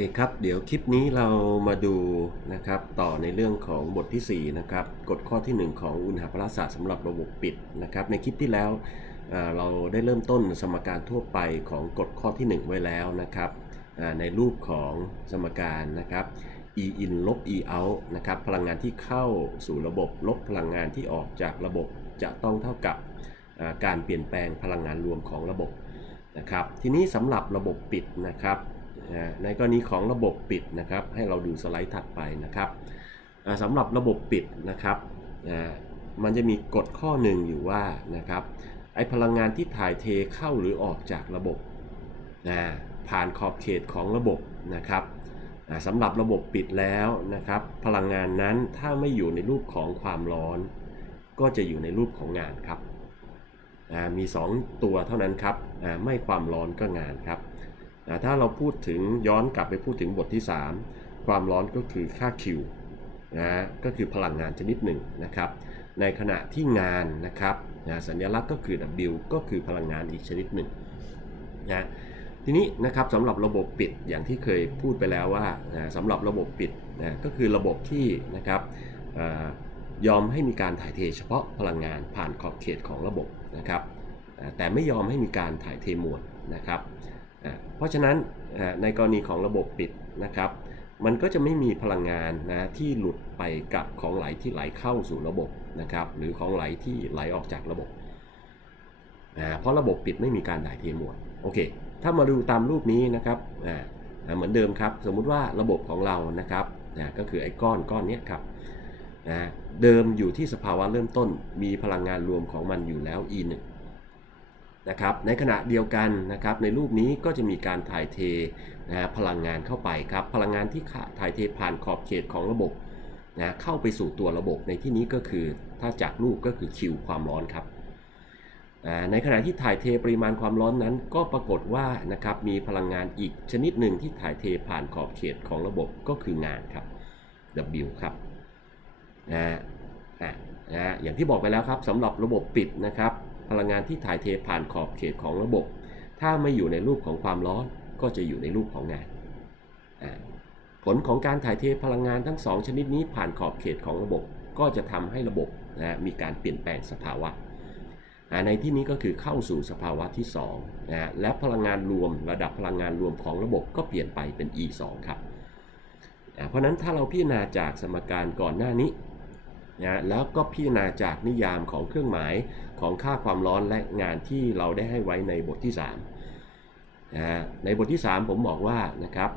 เคครับเดี๋ยวคลิปนี้เรามาดูนะครับต่อในเรื่องของบทที่ 4 นะครับกฎข้อที่ 1 ของอุณหภาระศาสตร์สำหรับระบบปิดนะครับในคลิปที่แล้วเราได้เริ่มต้นสมการทั่วไปของกฎข้อที่ 1 ไว้แล้วนะครับในรูปของสมการนะครับ e in ลบ e out นะครับพลังงานที่เข้าสู่ระบบลบพลังงานที่ออกจากระบบจะต้องเท่ากับการเปลี่ยนแปลงพลังงานรวมของระบบนะครับทีนี้สำหรับระบบปิดนะครับ อ่าในกรณีของระบบปิดนะครับ ให้เราดูสไลด์ถัดไปนะครับสำหรับระบบปิดนะครับมันจะมีกฎข้อหนึ่งอยู่ว่านะครับไอพลังงานที่ถ่ายเทเข้าหรือออกจากระบบอ่าผ่านขอบเขตของระบบนะครับสำหรับระบบปิดแล้วนะครับ พลังงานนั้นถ้าไม่อยู่ในรูปของความร้อน ก็จะอยู่ในรูปของงานครับมี 2 ตัวเท่านั้นครับไม่ความร้อนก็งานครับ ถ้าเราพูดถึงย้อนกลับไปพูดถึงบทที่ 3 ความร้อนก็คือค่า Q นะฮะก็คือพลังงานชนิดหนึ่งนะครับ ในขณะที่งานนะครับนะสัญลักษณ์ก็คือ W ก็คือพลังงานอีกชนิดหนึ่งนะทีนี้นะครับสำหรับระบบปิดอย่างที่เคยพูดไปแล้วว่านะสำหรับระบบปิดนะก็คือระบบที่นะครับยอมให้มีการถ่ายเทเฉพาะพลังงานผ่านขอบเขตของระบบนะครับแต่ไม่ยอมให้มีการถ่ายเทมวลนะครับ เพราะฉะนั้นในกรณีของระบบปิดนะครับมันก็จะไม่มีพลังงานนะที่หลุดไปกับของไหลที่ไหลเข้าสู่ระบบนะครับหรือของไหลที่ไหลออกจากระบบเพราะระบบปิดไม่มีการถ่ายเทมวลโอเค ถ้ามาดูตามรูปนี้นะครับเหมือนเดิมครับ สมมุติว่าระบบของเรานะครับก็คือไอ้ก้อนก้อนนี้ครับเดิมอยู่ที่สภาวะเริ่มต้นมีพลังงานรวมของมันอยู่แล้ว E 1 นะครับในขณะเดียวกันนะครับในรูปนี้ก็จะมีการถ่ายเทนะพลังงานเข้าไปครับพลังงานที่ถ่ายเทผ่านขอบเขตของระบบนะเข้าไปสู่ตัวระบบในที่นี้ก็คือ ถ้าจากรูปก็คือคิวความร้อนครับในขณะที่ถ่ายเทปริมาณความร้อนนั้น ก็ปรากฏว่านะครับมีพลังงานอีกชนิดหนึ่งที่ถ่ายเทผ่านขอบเขตของระบบก็คืองานครับ W ครับนะฮะนะฮะอย่างที่บอกไปแล้วครับสำหรับระบบปิดนะครับ พลังงานที่ถ่ายเทผ่านขอบเขตของระบบ ถ้าไม่อยู่ในรูปของความร้อนก็จะอยู่ในรูปของงาน ผลของการถ่ายเทพลังงานทั้งสองชนิดนี้ผ่านขอบเขตของระบบ ก็จะทำให้ระบบนะมีการเปลี่ยนแปลงสภาวะ ในที่นี้ก็คือเข้าสู่สภาวะที่2นะและพลังงานรวมระดับพลังงานรวมของระบบก็เปลี่ยนไปเป็น E2 ครับ เพราะฉะนั้นถ้าเราพิจารณาจากสมการก่อนหน้านี้ นะแล้วก็พิจารณาจากนิยามของเครื่องหมายของค่าความร้อนและงานที่เราได้ให้ไว้ในบทที่3นะในบทที่ 3 ผมบอกว่านะครับ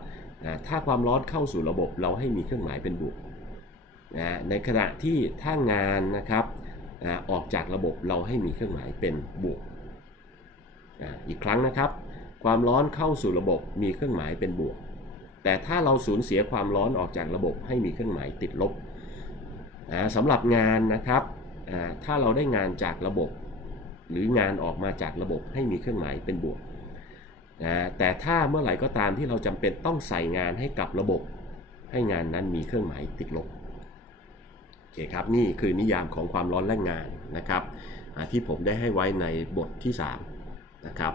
นะถ้าความร้อนเข้าสู่ระบบเราให้มีเครื่องหมายเป็นบวกนะในขณะที่ถ้างานนะครับนะออกจากระบบเราให้มีเครื่องหมายเป็นบวกนะอีกครั้งนะครับ ความร้อนเข้าสู่ระบบมีเครื่องหมายเป็นบวก แต่ถ้าเราสูญเสียความร้อนออกจากระบบให้มีเครื่องหมายติดลบ สำหรับงานนะครับถ้าเราได้งานจากระบบ หรืองานออกมาจากระบบให้มีเครื่องหมายเป็นบวกแต่ถ้าเมื่อไหร่ก็ตามที่เราจำเป็นต้องใส่งานให้กับระบบ ให้งานนั้นมีเครื่องหมายติดลบโอเคครับนี่คือนิยามของความร้อนและงานนะครับที่ผมได้ให้ไว้ในบทที่ 3 นะครับ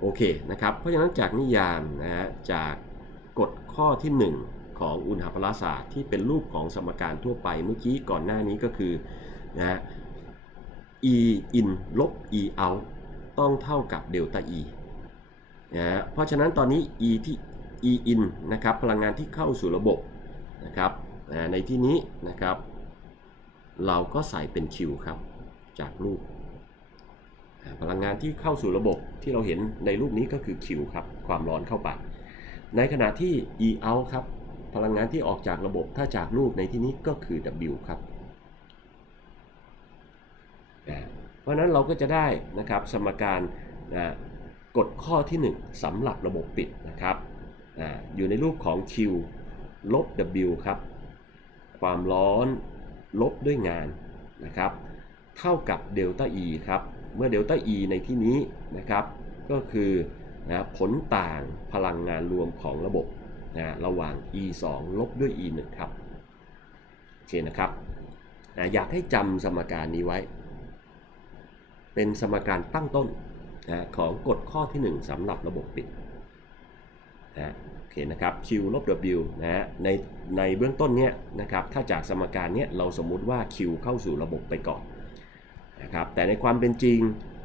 โอเคนะครับเพราะฉะนั้นจากนิยามนะจากกฎข้อที่ 1 ของอุณหภาศาสตร์ที่เป็นรูปของสมการทั่วไปเมื่อกี้ก่อนหน้านี้ก็คือนะฮะ e in ลบ e out ต้องเท่ากับเดลต้า e นะฮะเพราะฉะนั้นตอนนี้ e ที่ e in นะครับพลังงานที่เข้าสู่ระบบนะครับในที่นี้นะครับ เราก็ใส่เป็น Q ครับ จากรูป พลังงานที่เข้าสู่ระบบที่เราเห็นในรูปนี้ก็คือ Q ครับ ความร้อนเข้าไป ในขณะที่ e out ครับ พลังงานที่ออกจากระบบถ้าจากรูปในที่นี้ก็คือ W ครับ เพราะนั้นเราก็จะได้นะครับสมการอ่ากฎข้อที่ 1สำหรับระบบปิดนะครับออยู่ในรูปของ Q ลบ W ครับ ความร้อนลบด้วยงานนะครับ เท่ากับเดลต้า E ครับ เมื่อเดลต้า E ในที่นี้นะครับ ก็คือนะผลต่างพลังงานรวมของระบบ นะระหว่าง E 2ลบด้วย E 1ครับโอเคนะครับนะอยากให้จำสมการนี้ไว้ เป็นสมการตั้งต้นนะของกฎข้อที่ 1สำหรับระบบปิดนะโอเคนะครับ q ลบ w นะฮะในในเบื้องต้นเนี้ยนะครับถ้าจากสมการเนี้ยเราสมมุติว่า q เข้าสู่ระบบไปก่อนนะครับแต่ในความเป็นจริง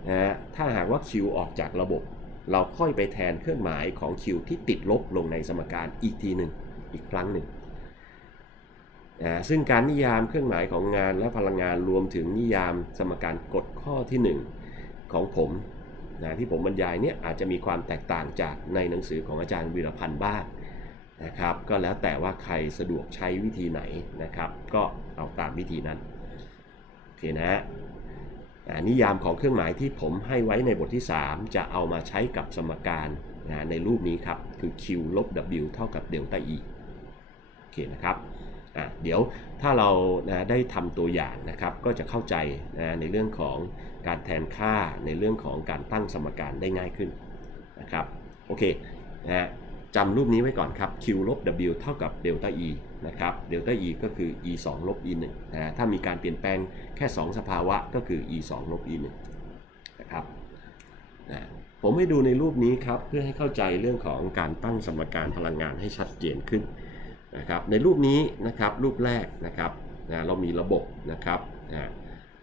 นะฮะถ้าหากว่า q ออกจากระบบ เราค่อยไปแทนเครื่องหมายของ q ที่ติดลบลงในสมการอีกทีหนึ่งอีกครั้งหนึ่งนะซึ่งการนิยามเครื่องหมายของงานและพลังงานรวมถึงนิยามสมการกฎข้อที่ 1 ของผมนะที่ผมบรรยายเนี่ยอาจจะมีความแตกต่างจากในหนังสือของอาจารย์วีรพันธ์บ้างนะครับ ก็แล้วแต่ว่าใครสะดวกใช้วิธีไหนนะครับ ก็เอาตามวิธีนั้นโอเคนะ นิยามของเครื่องหมายที่ผมให้ไว้ในบทที่ 3 จะเอามาใช้กับสมการนะในรูปนี้ครับ คือ q ลบ w เท่ากับเดลต้า e โอเคนะครับเดี๋ยวถ้าเรานะได้ทำตัวอย่างนะครับ ก็จะเข้าใจนะในเรื่องของการแทนค่าในเรื่องของการตั้งสมการได้ง่ายขึ้นนะครับโอเคนะ จำรูปนี้ไว้ก่อนครับ q ลบ w เท่ากับเดลต้า e นะครับ เดลต้า e ก็คือ e 2ลบ e 1นะถ้ามีการเปลี่ยนแปลงแค่ 2 สภาวะก็คือ e 2ลบ e 1นะครับนะผมให้ดูในรูปนี้ครับเพื่อให้เข้าใจเรื่องของการตั้งสมการพลังงานให้ชัดเจนขึ้นนะครับ ในรูปนี้นะครับรูปแรกนะครับนะเรามีระบบนะครับนะ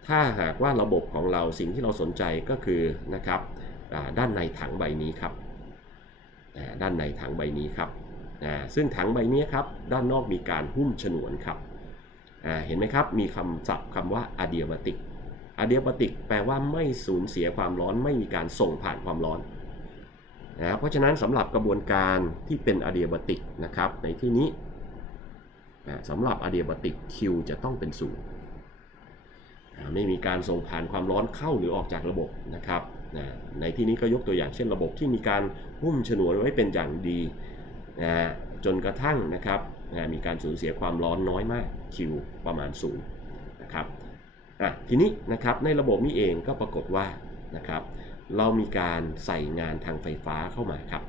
ถ้าหากว่าระบบของเราสิ่งที่เราสนใจก็คือนะครับด้านในถังใบนี้ครับ ด้านในถังใบนี้ครับซึ่งถังใบนี้ครับด้านนอกมีการหุ้มฉนวนครับเห็นไหมครับมีคำศัพท์คำว่า adiabatic adiabatic แปลว่าไม่สูญเสียความร้อนไม่มีการส่งผ่านความร้อนนะเพราะฉะนั้นสำหรับกระบวนการที่เป็น adiabatic นะครับในที่นี้สำหรับ adiabatic Q จะต้องเป็นศูนย์ไม่มีการส่งผ่านความร้อนเข้าหรือออกจากระบบนะครับ นะในที่นี้ก็ยกตัวอย่างเช่นระบบที่มีการหุ้มฉนวนไว้เป็นอย่างดีนะจนกระทั่งนะครับนะมีการสูญเสียความร้อนน้อยมาก Q ประมาณ0นย์นะครับอะทีนี้นะครับในระบบนี้เองก็ปรากฏว่านะครับเรามีการใส่งานทางไฟฟ้าเข้ามาครับ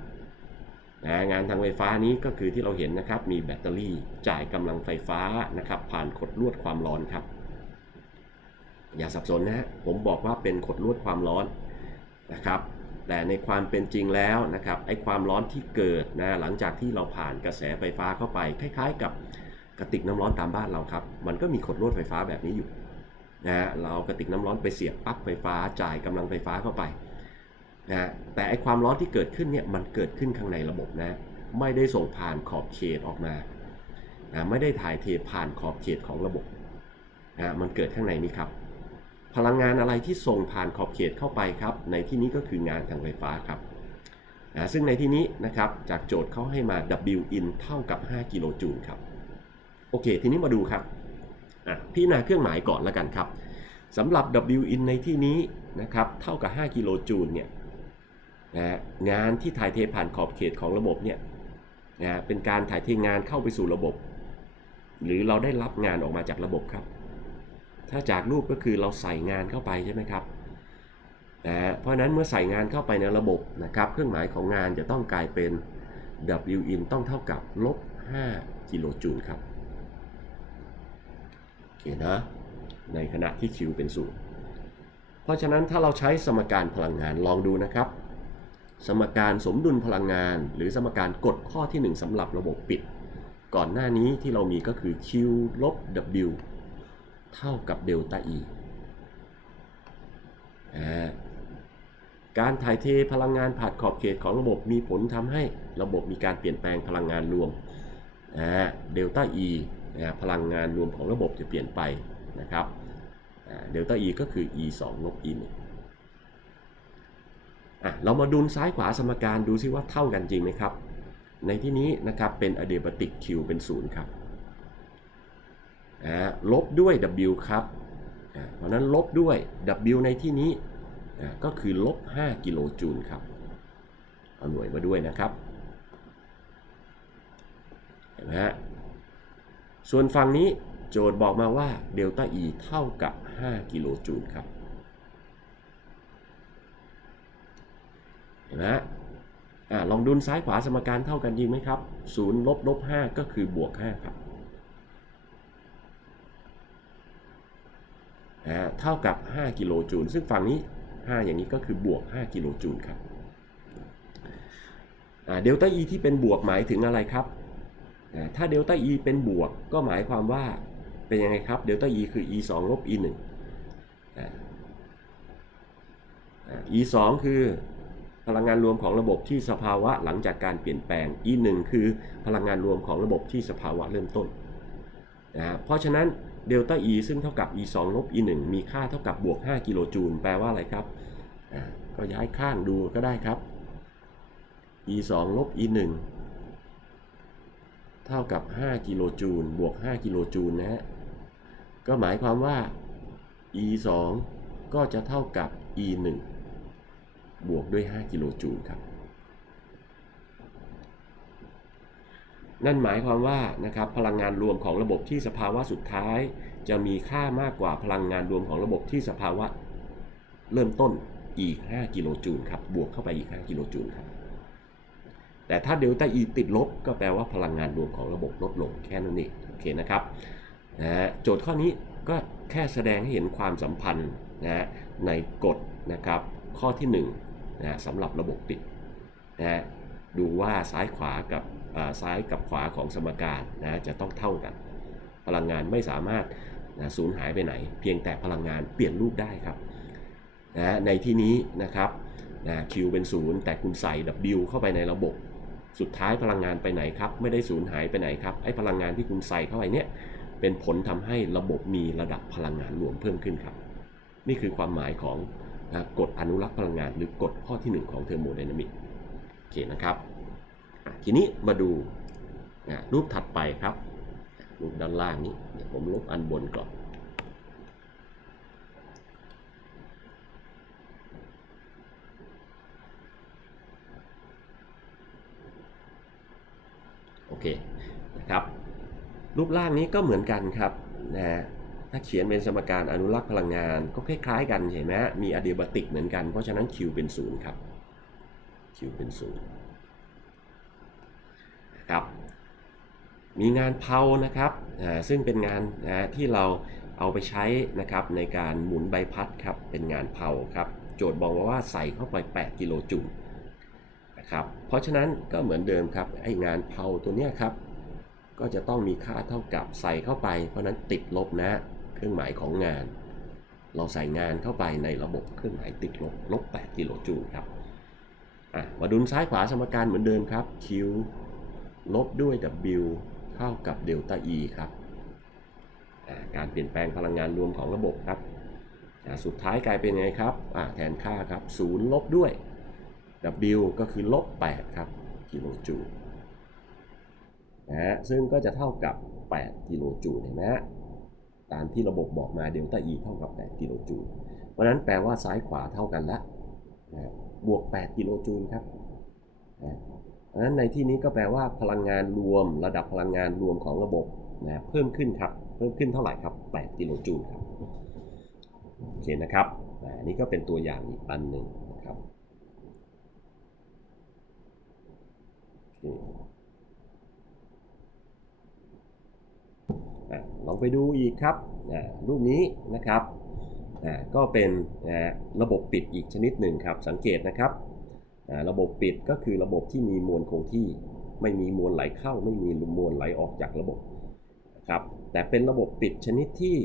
นะงานทางไฟฟ้านี้ก็คือที่เราเห็นนะครับมีแบตเตอรี่จ่ายกำลังไฟฟ้านะครับผ่านขดลวดความร้อนครับ อย่าสับสนนะฮะผมบอกว่าเป็นขดลวดความร้อน นะครับ แต่ในความเป็นจริงแล้วนะครับไอ้ความร้อนที่เกิดนะหลังจากที่เราผ่านกระแสไฟฟ้าเข้าไปคล้ายๆ กับกระติกน้ำร้อนตามบ้านเราครับ มันก็มีขดลวดไฟฟ้าแบบนี้อยู่นะเรากระติกน้ำร้อนไปเสียบปลั๊กไฟฟ้าจ่ายกำลังไฟฟ้าเข้าไปนะฮะแต่ไอ้ความร้อนที่เกิดขึ้นเนี่ยมันเกิดขึ้นข้างในระบบนะไม่ได้ส่งผ่านขอบเขตออกมานะไม่ได้ถ่ายเทผ่านขอบเขตของระบบนะมันเกิดข้างในนี้ครับ พลังงานอะไรที่ส่งผ่านขอบเขตเข้าไปครับ ในที่นี้ก็คืองานทางไฟฟ้าครับซึ่งในที่นี้นะครับจากโจทย์เขาให้มา W in เท่ากับ 5 กิโลจูลครับ โอเค ทีนี้มาดูครับพิจารณาเครื่องหมายก่อนแล้วกันครับสำหรับ W in ในที่นี้นะครับเท่ากับ 5 กิโลจูลเนี่ยนะงานที่ถ่ายเทผ่านขอบเขตของระบบเนี่ยนะเป็นการถ่ายเทงานเข้าไปสู่ระบบ หรือเราได้รับงานออกมาจากระบบครับ ถ้าจากรูปก็คือเราใส่งานเข้าไปใช่ไหมครับนะเพราะนั้นเมื่อใส่งานเข้าไปในระบบนะครับเครื่องหมายของงานจะต้องกลายเป็น W in ต้องเท่ากับลบ5กิโลจูลครับโอเคนะในขณะที่ Q เป็นศูนย์เพราะฉะนั้นถ้าเราใช้สมการพลังงานลองดูนะครับ สมการสมดุลพลังงาน หรือสมการกฎข้อที่ 1สำหรับระบบปิด ก่อนหน้านี้ที่เรามีก็คือ Q ลบ W เท่ากับเดลต้า E อ่าการถ่ายเทพลังงานผ่านขอบเขตของระบบมีผลทำให้ระบบมีการเปลี่ยนแปลงพลังงานรวมเดลต้า E นะพลังงานรวมของระบบจะเปลี่ยนไปนะครับเดลต้า E ก็คือ E 2ลบ E 1อะเรามาดูซ้ายขวาสมการดูซิว่าเท่ากันจริงไหมครับ ในที่นี้นะครับเป็นอเดบติก Q เป็น 0 ครับ ลบด้วย W ครับ เพราะนั้นลบด้วย W ในที่นี้ก็คือลบ 5 กิโลจูลครับ เอาหน่วยมาด้วยนะครับ เห็นไหมฮะ ส่วนฝั่งนี้โจทย์บอกมาว่าเดลต้า E เท่ากับ 5 กิโลจูลครับ เห็นไหมฮะอ่าลองดุลซ้ายขวาสมการเท่ากันจริงไหมครับ0ลบลบ5ก็คือบวก 5 ครับ นะเท่ากับ 5 กิโลจูล ซึ่งฝั่งนี้ 5 อย่างนี้ก็คือบวก 5 กิโลจูลครับเดลต้า E ที่เป็นบวกหมายถึงอะไรครับ ถ้าเดลต้า E เป็นบวกก็หมายความว่าเป็นยังไงครับ เดลต้า E คือ E 2ลบ E 1อ่าอ่า E 2คือพลังงานรวมของระบบที่สภาวะหลังจากการเปลี่ยนแปลง E 1คือพลังงานรวมของระบบที่สภาวะเริ่มต้นนะเพราะฉะนั้น เดลต้า E ซึ่งเท่ากับ E 2ลบ E 1มีค่าเท่ากับบวก 5 กิโลจูลแปลว่าอะไรครับ ก็ย้ายข้างดูก็ได้ครับ e 2ลบ e 1เท่ากับ 5 กิโลจูลบวก 5 กิโลจูลนะฮะ ก็หมายความว่า e 2ก็จะเท่ากับ e 1บวกด้วย 5 กิโลจูลครับ นั่นหมายความว่านะครับพลังงานรวมของระบบที่สภาวะสุดท้าย จะมีค่ามากกว่าพลังงานรวมของระบบที่สภาวะ เริ่มต้นอีก 5 กิโลจูลครับบวกเข้าไปอีก 5 กิโลจูลครับแต่ถ้าเดลต้า E ติดลบก็แปลว่าพลังงานรวมของระบบลดลงแค่นั้นเองโอเคนะครับนะโจทย์ข้อนี้ก็แค่แสดงให้เห็นความสัมพันธ์นะในกฎนะครับข้อที่1นะสำหรับระบบปิดนะดูว่าซ้ายขวากับ ซ้ายกับขวาของสมการนะจะต้องเท่ากัน พลังงานไม่สามารถนะสูญหายไปไหน เพียงแต่พลังงานเปลี่ยนรูปได้ครับนะในที่นี้นะครับนะ Q เป็นศูนย์แต่คุณใส่ W เข้าไปในระบบ สุดท้ายพลังงานไปไหนครับ ไม่ได้สูญหายไปไหนครับไอ้พลังงานที่คุณใส่เข้าไปเนี่ยเป็นผลทำให้ระบบมีระดับพลังงานรวมเพิ่มขึ้นครับ นี่คือความหมายของนะกฎอนุรักษ์พลังงานหรือกฎข้อที่ 1 ของเทอร์โมไดนามิกโอเคนะครับ ทีนี้มาดูนะรูปถัดไปครับ รูปด้านล่างนี้เดี๋ยวผมลบอันบนก่อนโอเคนะครับ รูปร่างนี้ก็เหมือนกันครับนะถ้าเขียนเป็นสมการอนุรักษ์พลังงานก็คล้ายๆ กันเห็นไหมมีอะดียบติกเหมือนกันเพราะฉะนั้น Q เป็นศูนย์ครับ Q เป็นศูนย์ ครับ มีงานเพานะครับซึ่งเป็นงานนะที่เราเอาไปใช้นะครับในการหมุนใบพัดครับเป็นงานเพาครับโจทย์บอกว่าใส่เข้าไป 8 กิโลจูลนะครับเพราะฉะนั้นก็เหมือนเดิมครับไองานเพาตัวเนี้ยครับก็จะต้องมีค่าเท่ากับใส่เข้าไป เพราะนั้นติดลบนะเครื่องหมายของงาน เราใส่งานเข้าไปในระบบเครื่องหมายติดลบลบ8กิโลจูลครับมาดูซ้ายขวาสมการเหมือนเดิมครับ Q ลบด้วย W เท่ากับเดลต้า E ครับ การเปลี่ยนแปลงพลังงานรวมของระบบครับ สุดท้ายกลายเป็นไงครับ แทนค่าครับ0ลบด้วย W ก็คือลบ 8 ครับ กิโลจูลนะฮะซึ่งก็จะเท่ากับ 8 กิโลจูลเห็นไหมฮะตามที่ระบบบอกมาเดลต้า E เท่ากับ 8 กิโลจูล เพราะนั้นแปลว่าซ้ายขวาเท่ากันละนะบวก 8 กิโลจูลครับ นั้นในที่นี้ก็แปลว่าพลังงานรวม ระดับพลังงานรวมของระบบนะเพิ่มขึ้นครับ เพิ่มขึ้นเท่าไหร่ครับ 8 กิโลจูลครับ โอเคนะครับอันนี้ก็เป็นตัวอย่างอีกอันหนึ่งนะครับลองไปดูอีกครับรูปนี้นะครับก็เป็นระบบปิดอีกชนิดหนึ่งครับ สังเกตนะครับ ระบบปิดก็คือระบบที่มีมวลคงที่ ไม่มีมวลไหลเข้า ไม่มีมวลไหลออกจากระบบนะครับแต่เป็นระบบปิดชนิดที่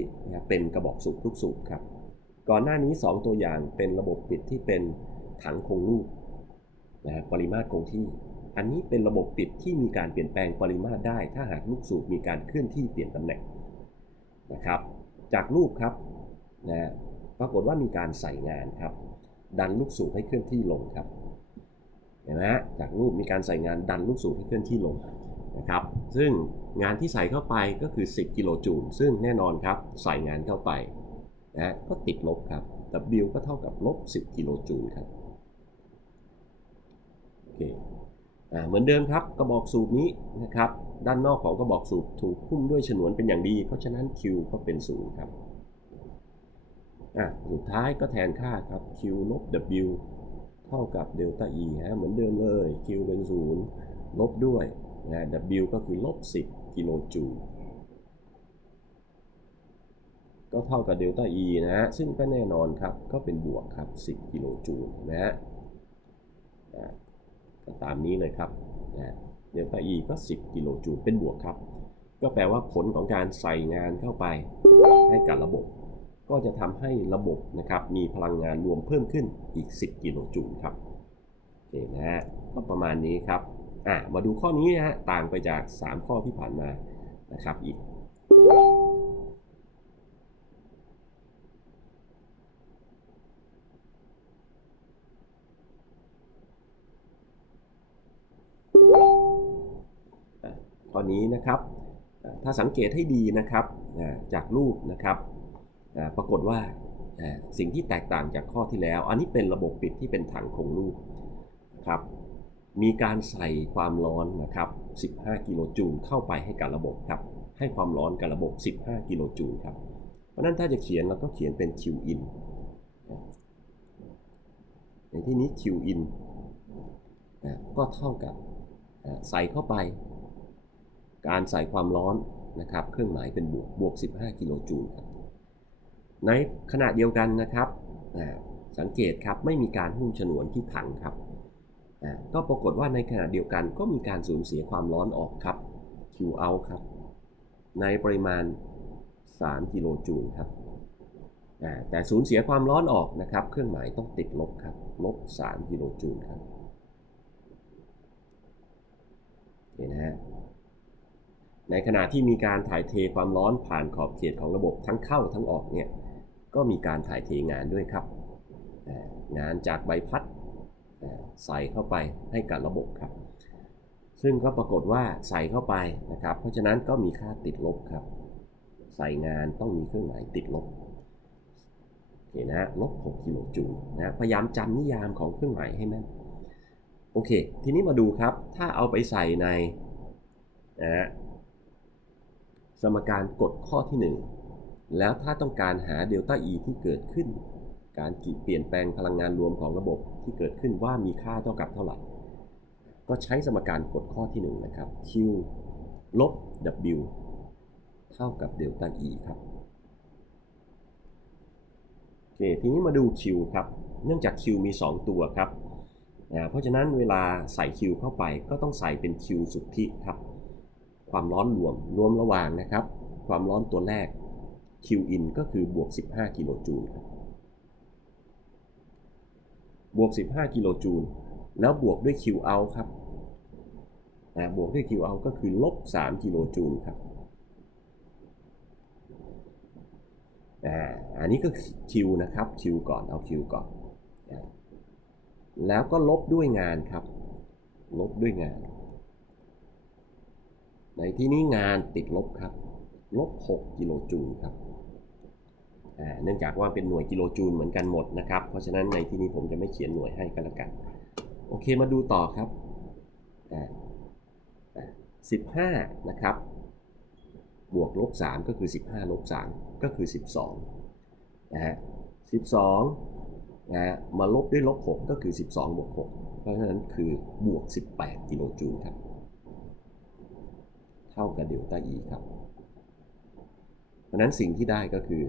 เป็นกระบอกสูบทุกสูบครับก่อนหน้านี้ 2 ตัวอย่างเป็นระบบปิดที่เป็นถังคงรูปนะปริมาตรคงที่ อันนี้เป็นระบบปิดที่มีการเปลี่ยนแปลงปริมาตรได้ ถ้าหากลูกสูบมีการเคลื่อนที่เปลี่ยนตำแหน่งนะครับ จากรูปครับนะปรากฏว่ามีการใส่งานครับ ดันลูกสูบให้เคลื่อนที่ลงครับ เห็นไหมจากรูปมีการใส่งานดันลูกสูบให้เคลื่อนที่ลงนะครับซึ่งงานที่ใส่เข้าไปก็คือ 10 กิโลจูลซึ่งแน่นอนครับใส่งานเข้าไปนะก็ติดลบครับ W ก็เท่ากับลบ 10 กิโลจูลครับโอเคเหมือนเดิมครับกระบอกสูบนี้นะครับด้านนอกของกระบอกสูบถูกหุ้มด้วยฉนวนเป็นอย่างดี เพราะฉะนั้น Q ก็เป็นศูนย์ครับอะสุดท้ายก็แทนค่าครับ Q ลบ W เท่ากับเดลต้า E ฮะเหมือนเดิมเลย Q เป็นศูนย์ลบด้วยนะ W ก็คือลบ 10 กิโลจูลก็เท่ากับเดลต้า E นะฮะซึ่งก็แน่นอนครับ ก็เป็นบวกครับ 10 กิโลจูลนะฮะก็ตามนี้เลยครับนะเดลต้า E ก็ 10 กิโลจูลเป็นบวกครับ ก็แปลว่าผลของการใส่งานเข้าไปให้กับระบบ ก็จะทำให้ระบบนะครับมีพลังงานรวมเพิ่มขึ้นอีก 10 กิโลจูลครับโอเคนะฮะก็ประมาณนี้ครับอะมาดูข้อนี้นะฮะต่างไปจาก 3 ข้อที่ผ่านมานะครับอีกข้อนี้นะครับ ถ้าสังเกตให้ดีนะครับ จากรูปนะครับ ปรากฏว่าสิ่งที่แตกต่างจากข้อที่แล้ว อันนี้เป็นระบบปิดที่เป็นถังคงรูปครับมีการใส่ความร้อนนะครับ 15 กิโลจูลเข้าไปให้กับระบบครับ ให้ความร้อนกับระบบ 15 กิโลจูลครับ เพราะนั้นถ้าจะเขียนเราก็เขียนเป็น Q in ในที่นี้ Q in อ่าก็เท่ากับใส่เข้าไป การใส่ความร้อนนะครับ เครื่องหมายเป็นบวกบวก 15 กิโลจูลครับ ในขณะเดียวกันนะครับ สังเกตครับไม่มีการหุ้มฉนวนที่ถังครับ ก็ปรากฏว่าในขณะเดียวกันก็มีการสูญเสียความร้อนออกครับ Q out ครับ ในปริมาณ 3 กิโลจูลครับแต่สูญเสียความร้อนออกนะครับ เครื่องหมายต้องติดลบครับ ลบ 3 กิโลจูลครับเห็นนะฮะในขณะที่มีการถ่ายเทความร้อนผ่านขอบเขตของระบบทั้งเข้าทั้งออกเนี่ย ก็มีการถ่ายเทงานด้วยครับ งานจากใบพัดใส่เข้าไปให้กับระบบครับ ซึ่งก็ปรากฏว่าใส่เข้าไปนะครับ เพราะฉะนั้นก็มีค่าติดลบครับ ใส่งานต้องมีเครื่องหมายติดลบโอเคนะลบ6กิโลจูลนะพยายามจำนิยามของเครื่องหมายให้แม่นโอเค ทีนี้มาดูครับ ถ้าเอาไปใส่ในนะฮะสมการกฎข้อที่ 1 แล้วถ้าต้องการหาเดลต้า E ที่เกิดขึ้น การเปลี่ยนแปลงพลังงานรวมของระบบที่เกิดขึ้นว่ามีค่าเท่ากับเท่าไหร่ ก็ใช้สมการกฎข้อที่1นะครับ Q ลบ W เท่ากับเดลต้า E ครับโอเคทีนี้มาดู Q ครับ เนื่องจาก Q มี 2 ตัวครับ เพราะฉะนั้นเวลาใส่ Q เข้าไปก็ต้องใส่เป็น Q สุทธิครับ ความร้อนรวมรวมระหว่างนะครับ ความร้อนตัวแรก Q in ก็คือบวก 15 กิโลจูลบบวก 15 กิโลจูล แล้วบวกด้วย Q out ครับนะบวกด้วย Q out ก็คือลบ 3 กิโลจูลครับอ่าอันนี้ก็ Q นะครับ Q ก่อนเอา Q ก่อน แล้วก็ลบด้วยงานครับ ลบด้วยงาน ในที่นี้งานติดลบครับ ลบ 6 กิโลจูลครับ เนื่องจากว่าเป็นหน่วยกิโลจูลเหมือนกันหมดนะครับ เพราะฉะนั้นในที่นี้ผมจะไม่เขียนหน่วยให้กันละกัน โอเคมาดูต่อครับอ่าอ่า15นะครับ บวกลบ3ก็คือ15ลบ3ก็คือ12นะฮะ12นะฮะมาลบด้วยลบ6ก็คือ12บวก6เพราะฉะนั้นคือบวก18กิโลจูลครับ เท่ากับเดลต้า E ครับ เพราะฉะนั้นสิ่งที่ได้ก็คือ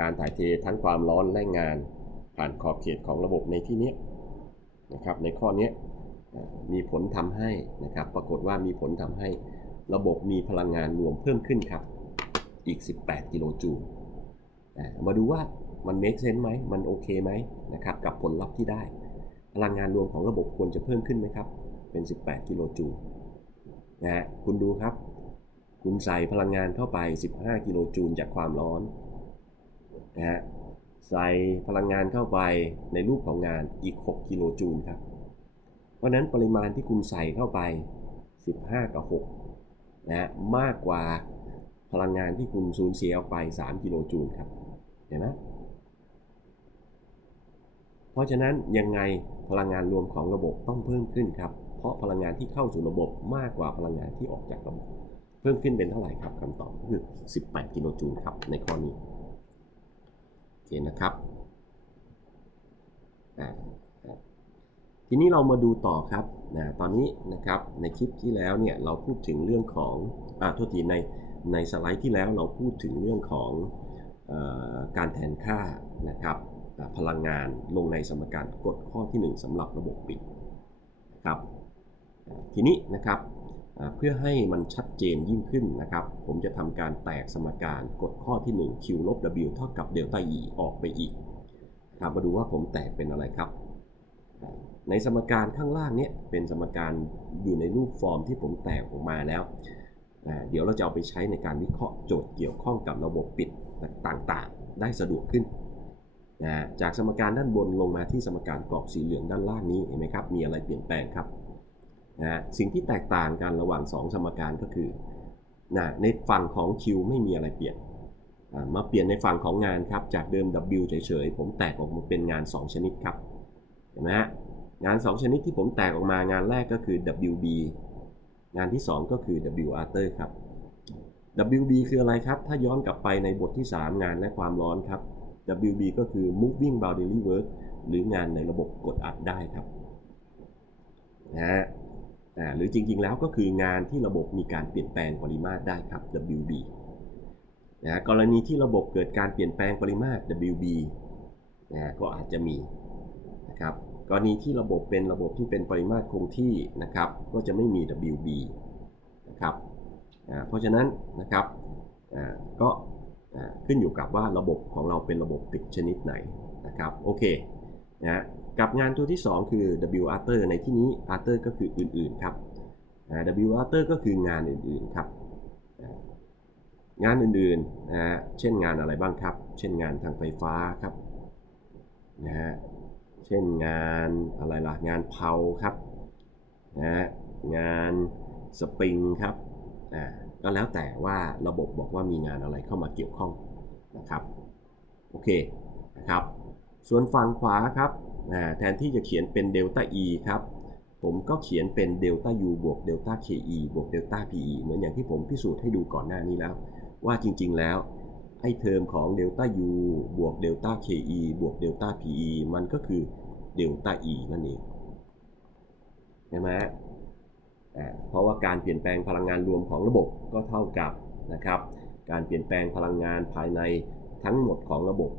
การถ่ายเททั้งความร้อนและงาน ผ่านขอบเขตของระบบในที่นี้นะครับในข้อนี้มีผลทำให้นะครับปรากฏว่ามีผลทำให้ระบบมีพลังงานรวมเพิ่มขึ้นครับอีก 18 กิโลจูลมาดูว่ามัน make sense ไหมมันโอเคไหมนะครับกับผลลัพธ์ที่ได้ พลังงานรวมของระบบควรจะเพิ่มขึ้นไหมครับเป็น 18 กิโลจูลนะฮะคุณดูครับ คุณใส่พลังงานเข้าไป 15 กิโลจูลจากความร้อน นะฮะใส่พลังงานเข้าไปในรูปของงานอีก 6 กิโลจูลครับ เพราะนั้นปริมาณที่คุณใส่เข้าไป 15 กับ6นะฮะมากกว่าพลังงานที่คุณสูญเสียออกไป 3 กิโลจูลครับ เห็นไหมเพราะฉะนั้นยังไงพลังงานรวมของระบบต้องเพิ่มขึ้นครับ เพราะพลังงานที่เข้าสู่ระบบมากกว่าพลังงานที่ออกจากระบบ เพิ่มขึ้นเป็นเท่าไหร่ครับคำตอบคือ 18 กิโลจูลครับในข้อนี้ เคนะครับ ทีนี้เรามาดูต่อครับนะตอนนี้นะครับในคลิปที่แล้วเนี่ยเราพูดถึงเรื่องของอ่าโทษทีในในสไลด์ที่แล้วเราพูดถึงเรื่องของอการแทนค่านะครับพลังงานลงในสมการกฎข้อที่ 1สำหรับระบบปิดนะครับทีนี้นะครับ เพื่อให้มันชัดเจนยิ่งขึ้นนะครับ ผมจะทำการแตกสมการกฎข้อที่ 1 q ลบ w เท่ากับเดลต้า e ออกไปอีกครับมาดูว่าผมแตกเป็นอะไรครับ ในสมการข้างล่างเนี้ยเป็นสมการอยู่ในรูปฟอร์มที่ผมแตกออกมาแล้ว เดี๋ยวเราจะเอาไปใช้ในการวิเคราะห์โจทย์เกี่ยวข้องกับระบบปิดต่างๆ ได้สะดวกขึ้นนะจากสมการด้านบนลงมาที่สมการกรอบสีเหลืองด้านล่างนี้เห็นไหมครับ มีอะไรเปลี่ยนแปลงครับ นะสิ่งที่แตกต่างกันระหว่าง 2 สมการก็คือนะในฝั่งของ Q ไม่มีอะไรเปลี่ยนมาเปลี่ยนในฝั่งของงานครับ จากเดิม W เฉยๆ ผมแตกออกมาเป็นงาน 2 ชนิดครับ เห็นไหมฮะ งาน 2 ชนิดที่ผมแตกออกมางานแรกก็คือ WB งานที่ 2 ก็คือ W Arter ครับ WB คืออะไรครับ ถ้าย้อนกลับไปในบทที่ 3 งานและความร้อนครับ WB ก็คือ moving boundary work หรืองานในระบบกดอัดได้ครับ นะฮะ หรือจริงๆแล้วก็คืองานที่ระบบมีการเปลี่ยนแปลงปริมาตรได้ครับ WB นะกรณีที่ระบบเกิดการเปลี่ยนแปลงปริมาตร WB นะก็อาจจะมีนะครับกรณีที่ระบบเป็นระบบที่เป็นปริมาตรคงที่นะครับก็จะไม่มี WB นะครับเพราะฉะนั้นนะครับก็ขึ้นอยู่กับว่าระบบของเราเป็นระบบปิดชนิดไหนนะครับโอเคนะ กับงานตัวที่ 2 คือ W Arter ในที่นี้ Arter ก็คืออื่นๆครับ W Arter ก็คืองานอื่นๆครับงานอื่นๆนะฮะเช่นงานอะไรบ้างครับ เช่นงานทางไฟฟ้าครับนะฮะเช่นงานอะไรล่ะงานเผาครับนะฮะงานสปริงครับอ่าก็แล้วแต่ว่าระบบบอกว่ามีงานอะไรเข้ามาเกี่ยวข้องนะครับโอเคนะครับส่วนฝั่งขวาครับ แทนที่จะเขียนเป็นเดลต้า e ครับ ผมก็เขียนเป็นเดลต้า u บวกเดลต้า ke บวกเดลต้า pe เหมือนอย่างที่ผมพิสูจน์ให้ดูก่อนหน้านี้แล้ว ว่าจริงๆแล้วไอ้เทอมของเดลต้า u บวกเดลต้า ke บวกเดลต้า pe มันก็คือเดลต้า e นั่นเองใช่ไหมเพราะว่าการเปลี่ยนแปลงพลังงานรวมของระบบก็เท่ากับนะครับ การเปลี่ยนแปลงพลังงานภายในทั้งหมดของระบบ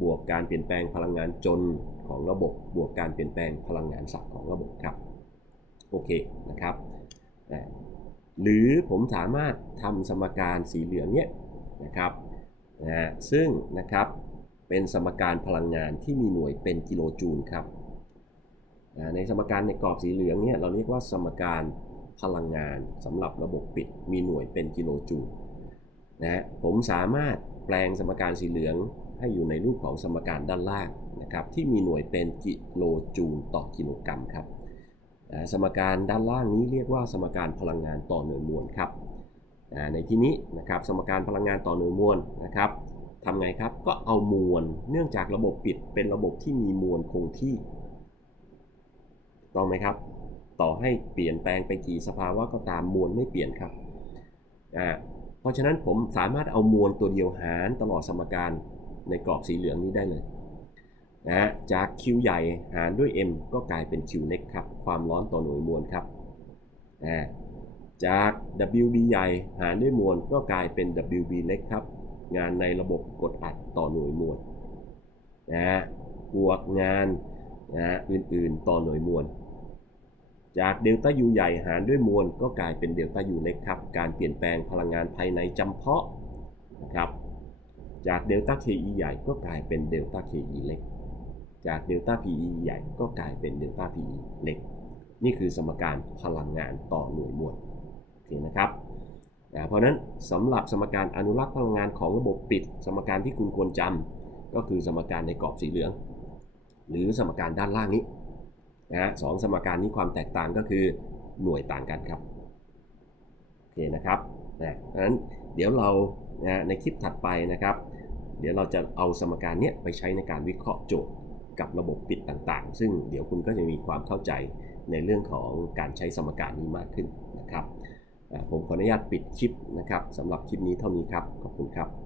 บวกการเปลี่ยนแปลงพลังงานจนของระบบบวกการเปลี่ยนแปลงพลังงานสับของระบบครับโอเคนะครับหรือผมสามารถทำสมการสีเหลืองเนี้ยนะครับนะซึ่งนะครับเป็นสมการพลังงานที่มีหน่วยเป็นกิโลจูลครับในสมการในกรอบสีเหลืองเนี่ยเราเรียกว่าสมการพลังงานสำหรับระบบปิดมีหน่วยเป็นกิโลจูลนะผมสามารถแปลงสมการสีเหลือง ให้อยู่ในรูปของสมการด้านล่างนะครับที่มีหน่วยเป็นกิโลจูลต่อกิโลกรัมครับสมการด้านล่างนี้เรียกว่าสมการพลังงานต่อหน่วยมวลครับในที่นี้นะครับสมการพลังงานต่อหน่วยมวลนะครับทำไงครับก็เอามวลเนื่องจากระบบปิดเป็นระบบที่มีมวลคงที่ต้องไหมครับ ต่อให้เปลี่ยนแปลงไปกี่สภาวะก็ตามมวลไม่เปลี่ยนครับอ่าเพราะฉะนั้นผมสามารถเอามวลตัวเดียวหารตลอดสมการ ในกรอบสีเหลืองนี้ได้เลยนะฮะจาก Q ใหญ่หารด้วย M ก็กลายเป็น Q เล็กครับ ความร้อนต่อหน่วยมวลครับนะจาก WB ใหญ่หารด้วยมวลก็กลายเป็น WB เล็กครับ งานในระบบกดอัดต่อหน่วยมวลนะฮะบวกงานนะฮะอื่นๆต่อหน่วยมวลจากเดลต้า U ใหญ่หารด้วยมวลก็กลายเป็นเดลต้า U เล็กครับ การเปลี่ยนแปลงพลังงานภายในจำเพาะนะครับ จากเดลต้า KE ใหญ่ก็กลายเป็นเดลต้า KE เล็ก จากเดลต้า PE ใหญ่ก็กลายเป็นเดลต้า PE เล็ก นี่คือสมการพลังงานต่อหน่วยมวลโอเคนะครับเพราะนั้นสำหรับสมการอนุรักษ์พลังงานของระบบปิด สมการที่คุณควรจำก็คือสมการในกรอบสีเหลือง หรือสมการด้านล่างนี้นะฮะสองสมการนี้ความแตกต่างก็คือหน่วยต่างกันครับโอเคนะครับนะเพราะนั้นเดี๋ยวเรา นะในคลิปถัดไปนะครับ เดี๋ยวเราจะเอาสมการนี้ไปใช้ในการวิเคราะห์โจทย์กับระบบปิดต่างๆ ซึ่งเดี๋ยวคุณก็จะมีความเข้าใจในเรื่องของการใช้สมการนี้มากขึ้นนะครับผมขออนุญาตปิดคลิปนะครับสำหรับคลิปนี้เท่านี้ครับ ขอบคุณครับ